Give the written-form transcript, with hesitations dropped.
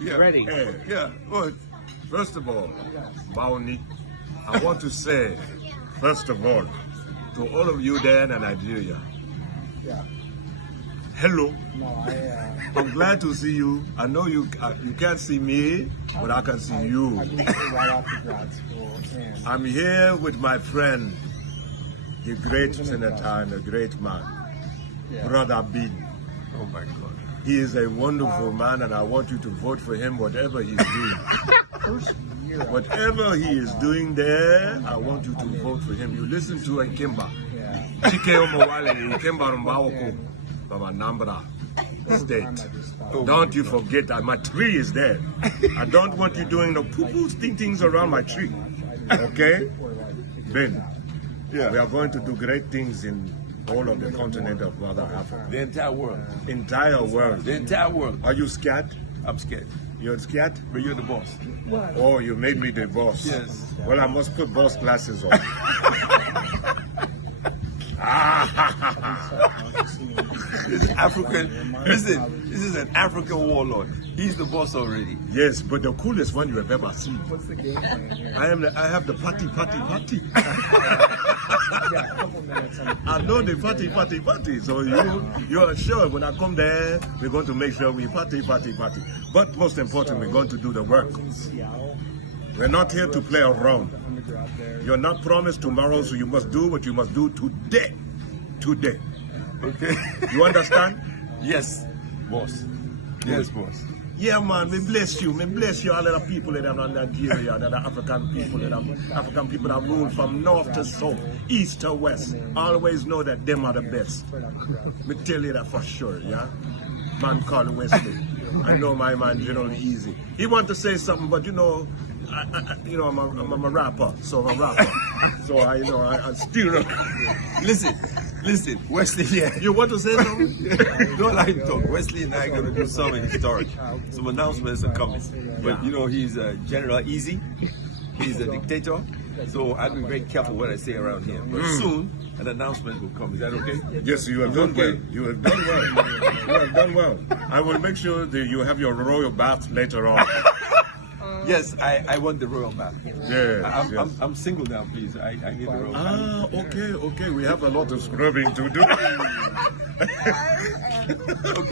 Yeah. Ready. Hey, yeah, good. First of all, Bauni, I want to say, first of all, to all of you there in Nigeria, hello. I'm glad to see you. I know you can't see me, but I can see you. I'm here with my friend, the great senator and a great man, Brother Bin. Oh my God. He is a wonderful man, and I want you to vote for him, whatever he's doing. Whatever he is doing there, I want you to vote for him. You listen to Ikemba. Ikemba Mbaukwu from Anambra State. Don't you forget that my tree is there. I don't want you doing the poo-poo things around my tree. Okay? Ben, we are going to do great things in all of the continent of Mother Africa. The entire world. Entire world. The entire world. Are you scared? I'm scared. You're scared? But you're the boss. Oh, you made me the boss. Yes. Well, I must put boss glasses on. This is African. Listen, this is an African warlord. He's the boss already. Yes, but the coolest one you have ever seen. I have the party. I know the party. So you are sure when I come there, we're going to make sure we party. But most important, we're going to do the work. We're not here to play around. You're not promised tomorrow, so you must do what you must do today. Today. Okay. You understand? Yes, boss. Yes, boss. Yeah, man, we bless you. We bless you, all of the people that are in Nigeria, that are African people, that rule from north to south, east to west. Always know that them are the best. Me tell you that for sure, yeah? Man called Wesley. I know my man General Easy. He want to say something, but I'm a rapper, so I'm a rapper. So I still. Listen, Wesley. Yeah. You want to say something? Don't let him talk. Wesley and I are going to do something historic. Some announcements are coming. But he's General Easy. He's a dictator. So I'll be very careful what I say around here. But soon, an announcement will come. Is that okay? Yes, you have done well. You have done well. You have done well. I will make sure that you have your royal bath later on. Yes, I want the royal bath. Yes, I'm single now, please. I need the royal bath. Okay. We have a lot of scrubbing to do. Okay.